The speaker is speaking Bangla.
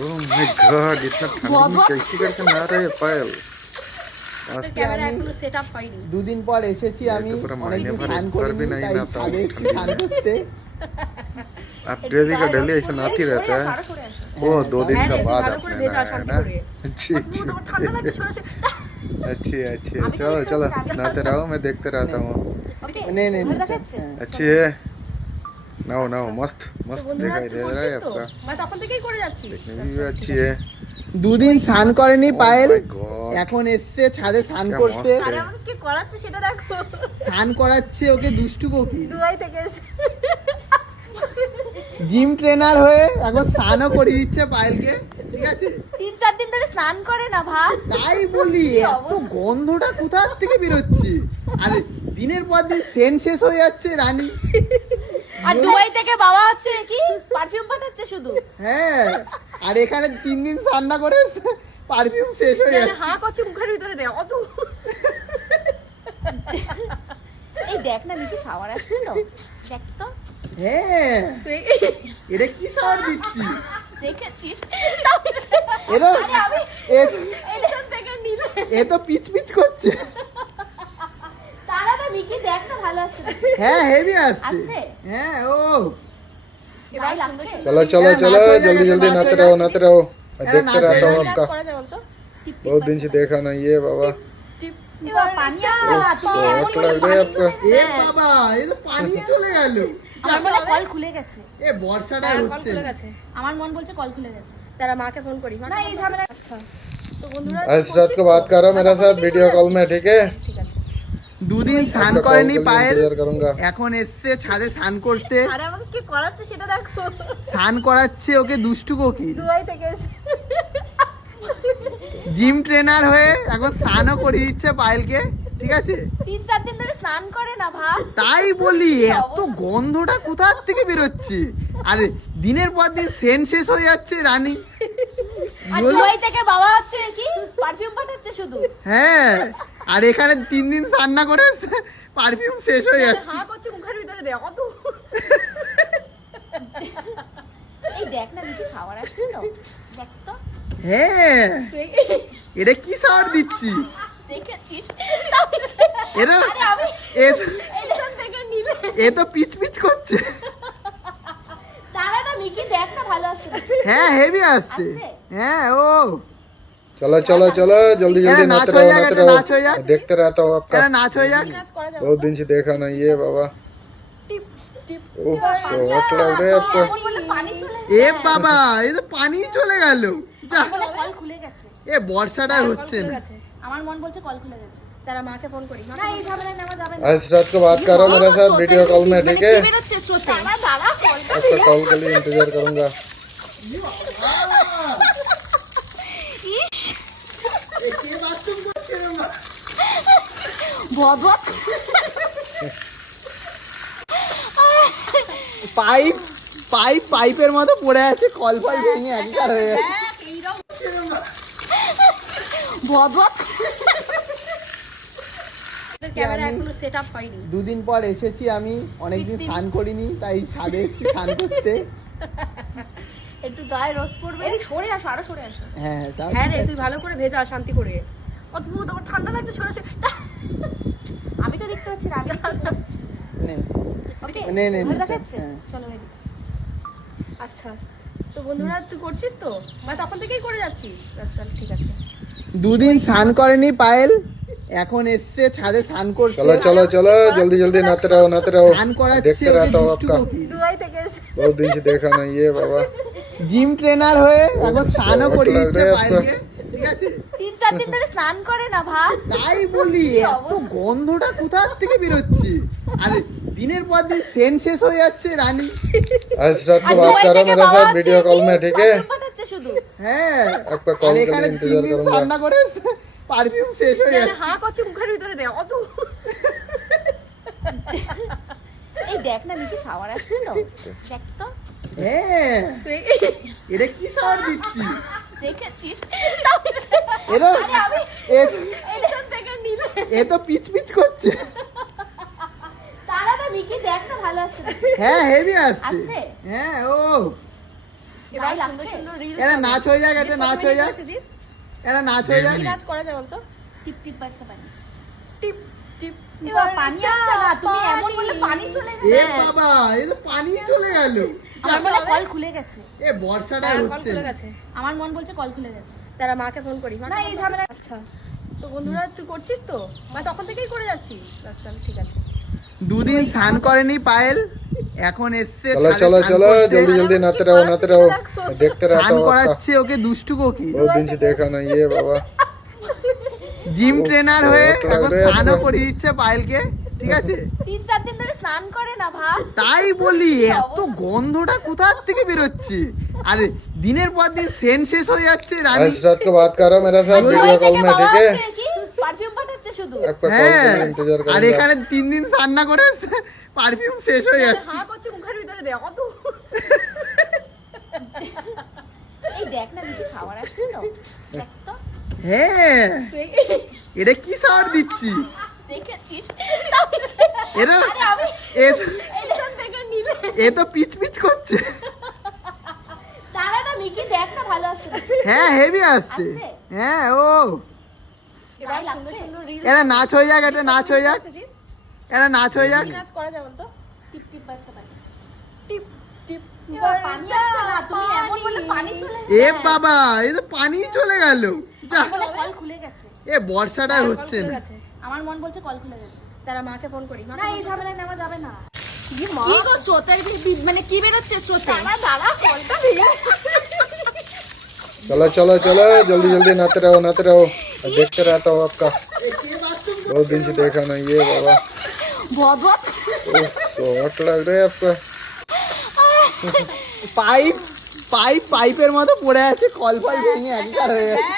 ओह माय गॉड इतना ठंड में कैसे करके ना रहे पायल ক্যামেরা এখনো সেটআপ হয়নি। দুদিন পর এসেছি আমি, অনেকদিন স্নান করিনি তাই ছাদে এসেছি স্নান করতে। आप डेली का डेली ऐसा नहाती रहता है वो 2 दिन का बाद आपने नहाया है ना अच्छी अच्छी अच्छी अच्छी चलो चलो नहाते रहो मैं देखते रहता हूँ नहीं नहीं अच्छी है नाओ नाओ मस्त मस्त दिखाई दे रहा है आपका मैं তখন থেকেই করে যাচ্ছি। देखने में भी अच्छी है দুদিন স্নান করেনি Oh পায়েল, my God, এখন এসছে ছাদে স্নান क्या করতে। मस्त আরে है। আমাকে কে করাচ্ছে সেটা দেখো। স্নান করাচ্ছে ওকে দুষ্টু কোকি, দুবাই থেকে এসে জিম ট্রেনার হয়ে এখন স্নানও করিয়ে দিচ্ছে পায়েলকে, ঠিক আছে? 3-4 দিন ধরে স্নান করে না ভাব। তাই বলি এত গন্ধটা কোথা থেকে বেরোচ্ছে, আরে দিনের পর দিন সেন্ট শেষ হয়ে যাচ্ছে রানী। আর দুবাই থেকে বাবা হচ্ছে কি পারফিউম পাঠাচ্ছে শুধু। হ্যাঁ, আর এখানে 3 দিন স্নান না করে পারফিউম শেষ হয়ে মানে যাচ্ছে। হাঁ করছে মুখের ভিতরে দে অত। এই দেখ না মিকি শাওয়ার আসছিল, দেখ তো হ্যাঁ, এটা কি সার দিচ্ছি? দেখেছিস? এরা আরে আমি এখান থেকে নিলে এ তো পিচ পিচ করছে। তারা তো মিকি দেখ না ভালো আসছে। হ্যাঁ হেভি আসছে। আসছে? হ্যাঁ ও এবার লাগছে। चलो चलो नाच चलो हो जाएगा, जल्दी जल्दी नाच नहाते हो रहो जाएगा। नहाते रहो मैं अरे देखते नाच रहता हूँ हो নাচ आपका করা যায় বলতো? बहुत दिन से देखा नहीं है बाबा এবার পানি আসছে না, তুমি शॉट এমন लग रहा है आपका এ বাবা, এ তো পানি চলে গেল। আমার মনে হয় কল খুলে গেছে। এ বর্ষাটা কল হচ্ছে খুলে না। গেছে। আমার মন বলছে কল খুলে গেছে। তারা মাকে ফোন করি। না এই ঝামেলা। আচ্ছা তো বন্ধুরা आज रात को बात करो मेरे साथ वीडियो कॉल में ठीक है ঠিক আছে। দুদিন স্নান आपका कॉल করেনি के लिए পায়েল, इंतजार करूंगा এখন এসছে ছাদে স্নান করতে। আরে আমাকে কে করাচ্ছে সেটা দেখো। স্নান করাচ্ছে ওকে দুষ্টু কোকিল, দুবাই থেকে এসে জিম ট্রেনার হয়ে এখন স্নানও করিয়ে দিচ্ছে পায়েলকে, ঠিক আছে? 3-4 দিন ধরে স্নান করে না ভাব। তাই বলি এত গন্ধটা কোথা থেকে বেরোচ্ছে, আরে দিনের পর দিন সেন্ট শেষ হয়ে যাচ্ছে রানী। আর দুবাই থেকে বাবা হচ্ছে কি পারফিউম পাঠাচ্ছে শুধু। হ্যাঁ, আর এখানে 3 দিন স্নান না করে পারফিউম শেষ হয়ে যাচ্ছে। হাঁ করছে মুখের ভিতরে দে অত। এই দেখ না মিকি শাওয়ার আসছিল, দেখ তো হ্যাঁ, এটা কি সার দিচ্ছি? দেখেছিস? এরা আরে আমি এখান থেকে নিলে এ তো পিচ পিচ করছে। তারা তো মিকি দেখ না ভালো আসছে। হ্যাঁ হেভি আসছে। আসছে? হ্যাঁ ও चलो चलो चलो जल्दी जल्दी नाच नहाते हो रहो जाएगा, नहाते नाच हो रहो जाएगा। मैं देखते रहता हूँ आपका এরা নাচ হয়ে যাক। নাচ করা যায় बहुत दिन से देखा नहीं है बाबा টিপ টিপ ओह शॉट लग रहा है आपका আমার বলে পানি চলে এ বাবা, এ তো পানি চলে গেল। যা, আমার বলে কল খুলে গেছে। এ বর্ষাটা হচ্ছে খুলে না। গেছে। আমার মন বলছে কল খুলে গেছে। তারা মাকে ফোন করি। না এই ঝামেলায় নেওয়া যাবে না। आज रात को बात करो मेरे साथ वीडियो कॉल में ठीक है বেরোচ্ছে স্রোতে। দাঁড়া কলটা आपका कॉल के लिए इंतजार करूंगा এ কে বাথরুম করছে রে মা? বদবদ। পাইপ পাইপ পাইপের মতো পড়ে আছে, কল ফল ভেঙে একাকার হয়ে গেছে। বদবদ। ক্যামেরা এখনো সেটআপ হয়নি। দুদিন পর এসেছি আমি, অনেকদিন স্নান করিনি তাই ছাদে এসেছি স্নান করতে। একটু গায়ে রোদ পড়বে। এদিক সরে আসো, আরো সরে আসো। হ্যাঁ তাও হ্যাঁ ঠিক রে আছে। তুই ভালো করে ভেজা শান্তি করে। অদ্ভুত আমার ঠান্ডা লাগছে সরে সরে। আমি তো দেখতে পাচ্ছি রাগে। নে, ওকে নে, নে, ভালো নে, দেখাচ্ছে? হ্যাঁ। চলো ready। আচ্ছা তো বন্ধুরা তুই করছিস তো? মানে তখন থেকেই করে যাচ্ছি। রাস্তা ঠিক আছে। দুদিন স্নান করেনি পায়েল, এখন এসছে ছাদে স্নান করতে। चलो चलो चलो जल्दी जल्दी नहाते रहो স্নান করাচ্ছে देखते ওকে रहता हूँ দুষ্টু आपका কোকিল, দুবাই থেকে এসে बहुत दिन से देखा नहीं है बाबा জিম ট্রেনার হয়ে এখন স্নানও শর্ট করিয়ে লাগবে দিচ্ছে আপনার। পায়েলকে, ঠিক আছে? 3-4 দিন ধরে স্নান করে না ভাব। তাই বলি এত গন্ধটা কোথা থেকে বেরোচ্ছে, আরে দিনের পর দিন সেন্ট শেষ হয়ে যাচ্ছে রানী। आज रात को আর बात দুবাই करो থেকে मेरे বাবা साथ হচ্ছে वीडियो কি कॉल में ठीक है পারফিউম পাঠাচ্ছে শুধু। হ্যাঁ, आपका আর कॉल के এখানে लिए 3 इंतजार দিন करूंगा স্নান না করে পারফিউম শেষ হয়ে মানে যাচ্ছে। হাঁ করছে মুখের ভিতরে দে অত। এই দেখ না মিকি শাওয়ার আসছিল, দেখ তো হ্যাঁ, এটা কি সার দিচ্ছি? দেখেছিস? এরা আরে আমি এখান থেকে নিলে এ তো পিচ পিচ করছে। তারা তো মিকি দেখ না ভালো আসছে। হ্যাঁ হেভি আসছে। আসছে? হ্যাঁ ও এবার গায়ে সুন্দর লাগছে? সুন্দর রিলস এরা নাচ হয়ে যাক, একটা নাচ হয়ে যাক, এরা নাচ হয়ে যাক। কি নাচ করা যায় বলতো? টিপ টিপ বারসা পানি। টিপ টিপ এবার পানি আসছে না, তুমি এমন বললে পানি চলে এ গেছে। বাবা, এ তো পানি চলে গেল। আমার মনে হয় কল খুলে গেছে। এ বর্ষাটা কল হচ্ছে খুলে না। গেছে। আমার মন বলছে কল খুলে গেছে। তারা মাকে ফোন করি। না, এই ঝামেলা। আচ্ছা তো বন্ধুরা তুই করছিস তো? মানে তখন থেকেই করে যাচ্ছি রাস্তা, ঠিক আছে। দুদিন স্নান করেনি পায়েল, এখন এসছে चलो ছাদে चलो স্নান चलो করতে। जल्दी जल्दी नहाते रहो देखते रहता স্নান हूँ आपका করাচ্ছে ওকে দুষ্টু কোকি, बहुत दिन से देखा नहीं ये बाबा জিম ট্রেনার হয়ে बहुत लग এখন रहा है স্নানও आपको। করিয়ে দিচ্ছে পায়েলকে, ঠিক আছে? 3-4 দিন ধরে স্নান করে না ভাব। তাই বলি এত গন্ধটা কোথার থেকে বেরোচ্ছে, আরে দিনের পর দিন সেন শেষ হয়ে যাচ্ছে রানী। आज रात को बात करो मेरे साथ দুবাই वीडियो कॉल থেকে में বাবা ठीक है হচ্ছে কি পারফিউম পাঠাচ্ছে শুধু। आपका कॉल হ্যাঁ, के लिए इंतजार আর करूंगा এখানে 3 দিন স্নান না করে পারফিউম শেষ হয়ে যাচ্ছে। হ্যাঁ করছে মুখের ভিতরে দেখো তো। এই দেখ না দেখি শাওয়ার আসছিল। দেখ তো, হ্যাঁ, এটা কি সাওয়ার দিচ্ছিস? দেখেছিস? এরা আরে আমি এইখান থেকে নিলে। এ তো পিচ পিচ করছে। দাঁড়া না মিকি, দেখ না ভালো আসছে। হ্যাঁ হেভি আসছে। আসছে? হ্যাঁ ও এবার গায়ে সুন্দর লাগছে? সুন্দর রিলস এরা নাচ হয়ে যাক, একটা নাচ হয়ে যাক, এরা নাচ হয়ে যাক। কি নাচ করা যায় বলতো? টিপ টিপ বারসা পানি। টিপ টিপ এবার পানি আসছে না, তুমি এমন বললে পানি চলে গেছে। এ বাবা, এ তো পানি চলে গেল। যা, আমার মনে হয় কল খুলে গেছে। এ বর্ষাটা হচ্ছে না। আমার মন বলছে কল খুলে গেছে। তারা মাকে ফোন করি। না, এই ঝামেলায় নেওয়া যাবে না। কি মা? কি গো স্রোতের মানে কি বেরোচ্ছে স্রোতে? দাঁড়া ফোনটা দিয়ে। चलो चलो चलो जल्दी जल्दी नहाते रहो देखते रहता हूँ आपका बहुत दिन से देखा नहीं ये बाबा ভদভদ। शॉट लग रहा है आपका পাইপের মতো পড়ে আছে, কল ফল ভেঙে একাকার হয়ে গেছে।